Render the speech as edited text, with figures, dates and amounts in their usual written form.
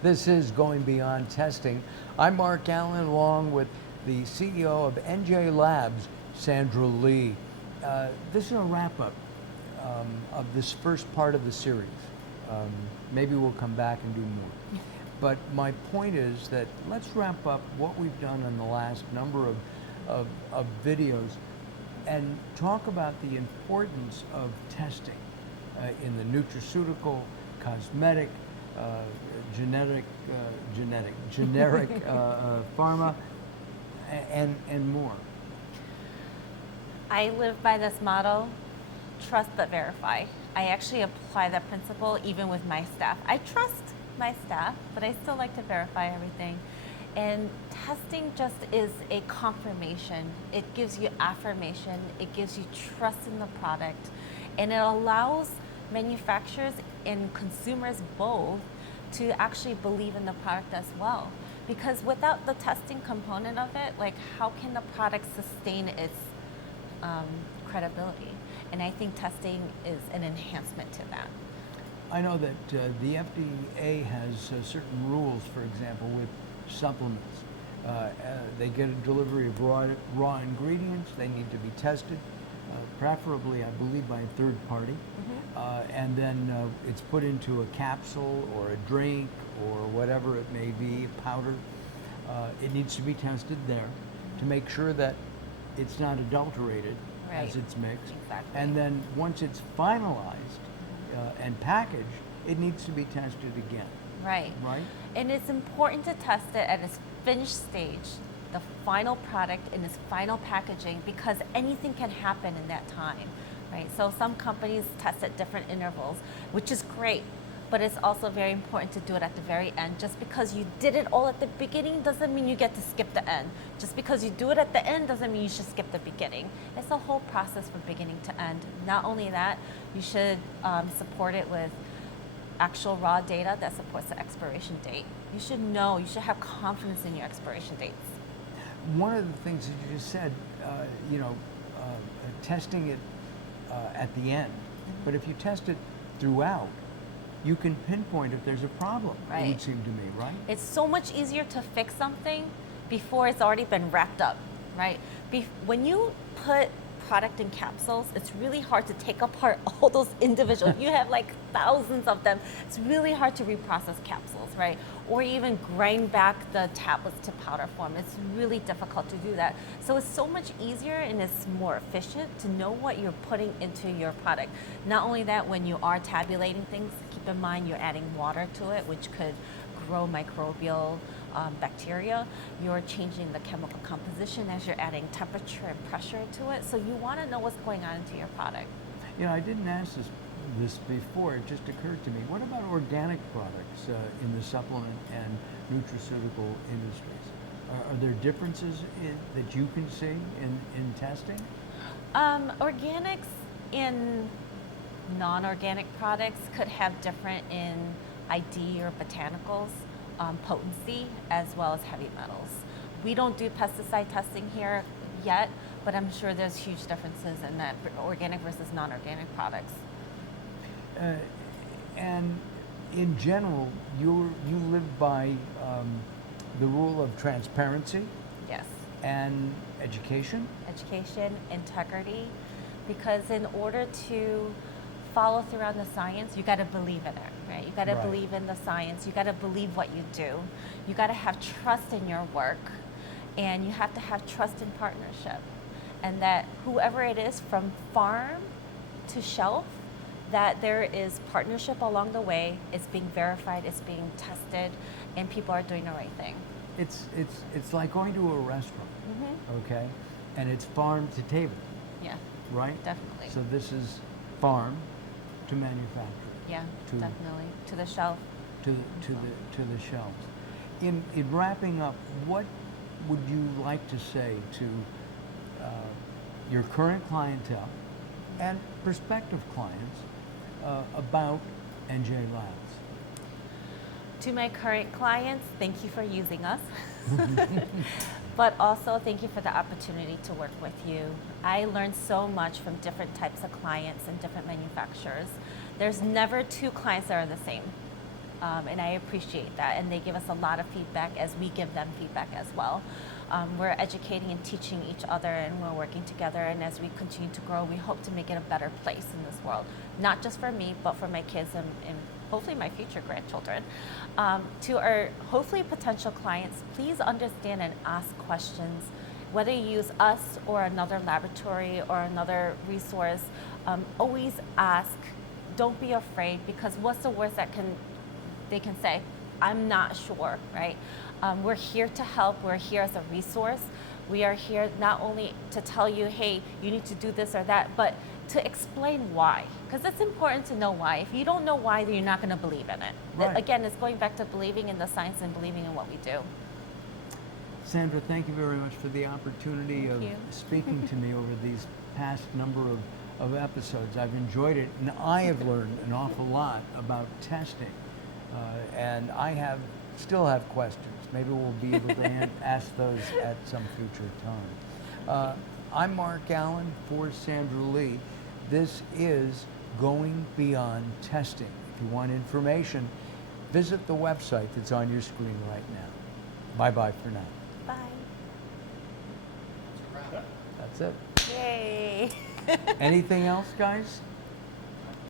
This is Going Beyond Testing. I'm Mark Allen, along with the CEO of NJ Labs, Sandra Lee. This is a wrap-up of this first part of the series. Maybe we'll come back and do more. But my point is that let's wrap up what we've done in the last number of videos and talk about the importance of testing in the nutraceutical, cosmetic, generic pharma, and more. I live by this motto, trust but verify. I actually apply that principle even with my staff. I trust my staff, but I still like to verify everything. And testing just is a confirmation. It gives you affirmation. It gives you trust in the product. And it allows manufacturers and consumers both to actually believe in the product as well. Because without the testing component of it, like how can the product sustain its credibility? And I think testing is an enhancement to that. I know that the FDA has certain rules, for example, with supplements. They get a delivery of raw ingredients. They need to be tested, preferably, I believe, by a third party. And then it's put into a capsule or a drink or whatever it may be, a powder. It needs to be tested there to make sure that it's not adulterated as it's mixed. Exactly. And then once it's finalized and packaged, it needs to be tested again. Right. Right? And it's important to test it at its finished stage, the final product in its final packaging, because anything can happen in that time, right? So some companies test at different intervals, which is great, but it's also very important to do it at the very end. Just because you did it all at the beginning doesn't mean you get to skip the end. Just because you do it at the end doesn't mean you should skip the beginning. It's a whole process from beginning to end. Not only that, you should support it with actual raw data that supports the expiration date. You should know, you should have confidence in your expiration dates. One of the things that you just said, testing it at the end, but if you test it throughout, you can pinpoint if there's a problem, Right. it would seem to me, right? It's so much easier to fix something before it's already been wrapped up, right? When you put product in capsules, it's really hard to take apart all those individual. You have like thousands of them. It's really hard to reprocess capsules, right? Or even grind back the tablets to powder form. It's really difficult to do that. So it's so much easier and it's more efficient to know what you're putting into your product. Not only that, when you are tabulating things, keep in mind you're adding water to it, which could grow microbial bacteria. You're changing the chemical composition as you're adding temperature and pressure to it. So you want to know what's going on into your product. You know, I didn't ask this before, it just occurred to me. What about organic products in the supplement and nutraceutical industries? Are there differences that you can see in testing? Organics in non-organic products could have different in ID or botanicals, potency, as well as heavy metals. We don't do pesticide testing here yet, but I'm sure there's huge differences in that organic versus non-organic products. And in general, you live by the rule of transparency Yes. and education. Education, integrity, because in order to follow through on the science, you got to believe in it, right? You got to Right. believe in the science. You got to believe what you do. You got to have trust in your work, and you have to have trust in partnership, and that whoever it is from farm to shelf, that there is partnership along the way. It's being verified. It's being tested, and people are doing the right thing. It's like going to a restaurant, okay, and it's farm to table, Yeah, right? definitely. So this is farm to manufacturer, Yeah, to- definitely. To the shelf. to the shelves. In wrapping up, what would you like to say to your current clientele and prospective clients about NJ Labs? To my current clients, thank you for using us. But also thank you for the opportunity to work with you. I learned so much from different types of clients and different manufacturers. There's never two clients that are the same. and I appreciate that. And they give us a lot of feedback as we give them feedback as well. We're educating and teaching each other, and we're working together. And as we continue to grow, we hope to make it a better place in this world, not just for me, but for my kids and hopefully my future grandchildren. To our hopefully potential clients, please understand and ask questions. Whether you use us or another laboratory or another resource, always ask. Don't be afraid, because what's the worst that they can say? I'm not sure, right? We're here to help. We're here as a resource. We are here not only to tell you, hey, you need to do this or that, but to explain why. Because it's important to know why. If you don't know why, then you're not going to believe in it. Right. Again, it's going back to believing in the science and believing in what we do. Sandra, thank you very much for the opportunity of you. speaking to me over these past number of episodes. I've enjoyed it, and I have learned an awful lot about testing. And I still have questions. Maybe we'll be able to ask those at some future time. I'm Mark Allen for Sandra Lee. This is Going Beyond Testing. If you want information, visit the website that's on your screen right now. Bye-bye for now. Bye. That's it. Yay. Anything else, guys?